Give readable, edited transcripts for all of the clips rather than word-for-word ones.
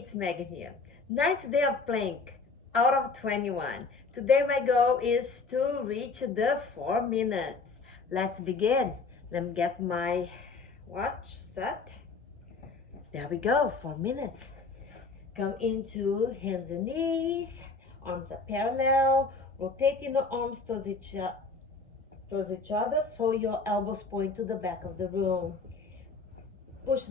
It's Megan here. Ninth day of plank out of 21. Today my goal is to reach the 4 minutes. Let's begin. Let me get my watch set. There we go, 4 minutes. Come into hands and knees, arms are parallel, rotating the arms towards each other so your elbows point to the back of the room. Push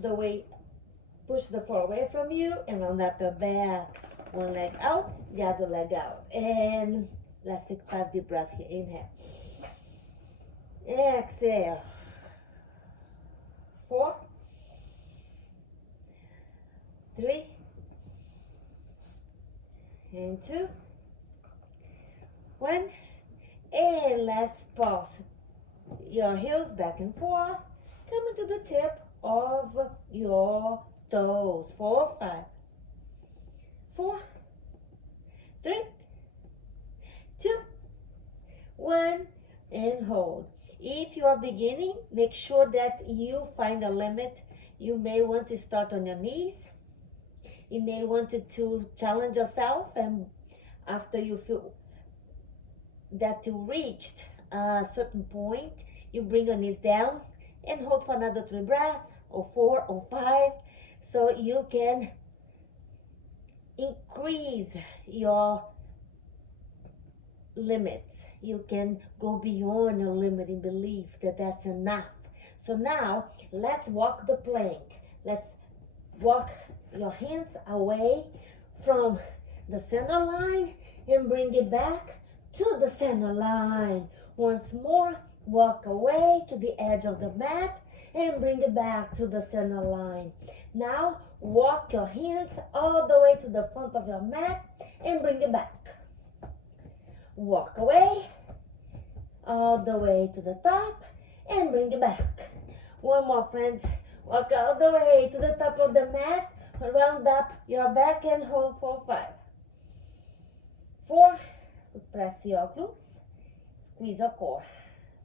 the floor away from you and round up your back. One leg out, the other leg out. And let's take 5 deep breaths here. Inhale. Exhale. 4, 3, and 2, 1. And let's pulse your heels back and forth. Coming to the tip of your toes. 4, 5, 4, 3, 2, 1, and hold. If you are beginning, make sure that you find a limit. You may want to start on your knees. You may want to challenge yourself, and after you feel that you reached a certain point, you bring your knees down and hold for another 3 breaths, or 4 or 5, so you can increase your limits. You can go beyond your limiting belief that that's enough. So now let's walk the plank. Let's walk your hands away from the center line and bring it back to the center line. Once more, walk away to the edge of the mat and bring it back to the center line. Now walk your hands all the way to the front of your mat and bring it back. Walk away all the way to the top and bring it back. One more, friends. Walk all the way to the top of the mat, round up your back and hold for 5, 4, press your glutes, squeeze your core,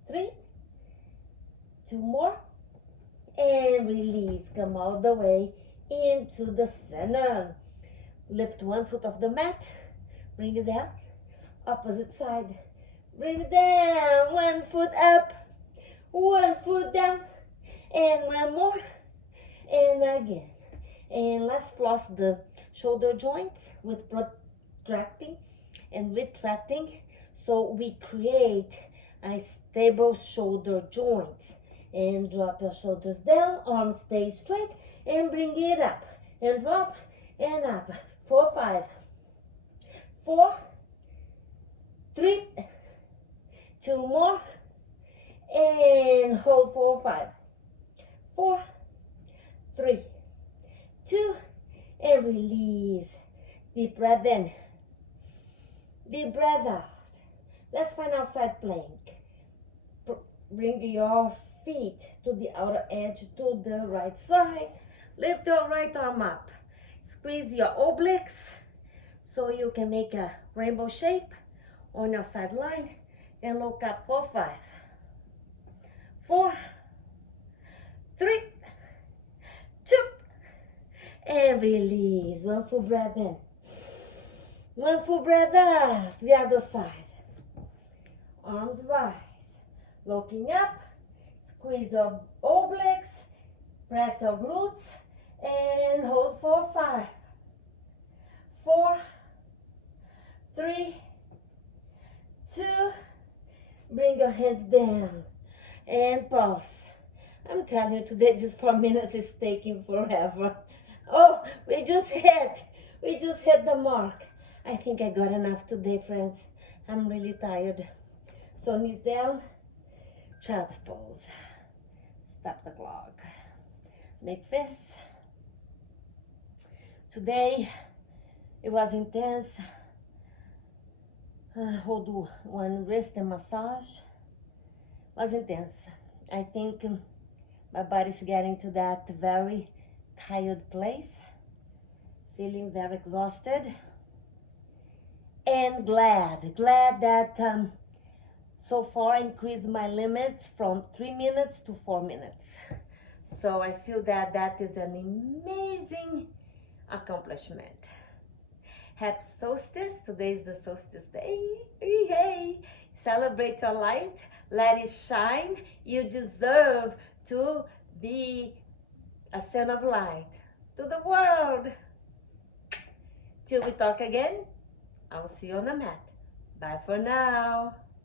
3, 2 more, and release. Come all the way into the center. Lift one foot off the mat, bring it down, opposite side, bring it down, one foot up, one foot down, and one more, and again. And let's floss the shoulder joints with protracting and retracting, so we create a stable shoulder joint. And drop your shoulders down, arms stay straight, and bring it up, and drop, and up. 4, 5, 4, 3, 2 more, and hold 4, 5, 4, 3, 2, and release. Deep breath in, deep breath out. Let's find our side plank. Bring your feet to the outer edge to the right side. Lift your right arm up. Squeeze your obliques so you can make a rainbow shape on your sideline, and look up. 4, 5, 4, 3, 2, and release. One full breath in, one full breath out. The other side. Arms rise, looking up. Squeeze your obliques, press your glutes, and hold for 5, 4, 3, 2, bring your hands down, and pause. I'm telling you, today this 4 minutes is taking forever. Oh, we just hit the mark. I think I got enough today, friends. I'm really tired. So knees down, child's pose. Stop the clock. Make fists. Today it was intense. Hold one wrist and massage. Was intense. I think my body's getting to that very tired place, feeling very exhausted, and glad that so far I increased my limits from 3 minutes to 4 minutes. So I feel that that is an amazing accomplishment. Happy solstice. Today is the solstice day. Hey, celebrate your light. Let it shine. You deserve to be a son of light to the world. Till we talk again, I will see you on the mat. Bye for now.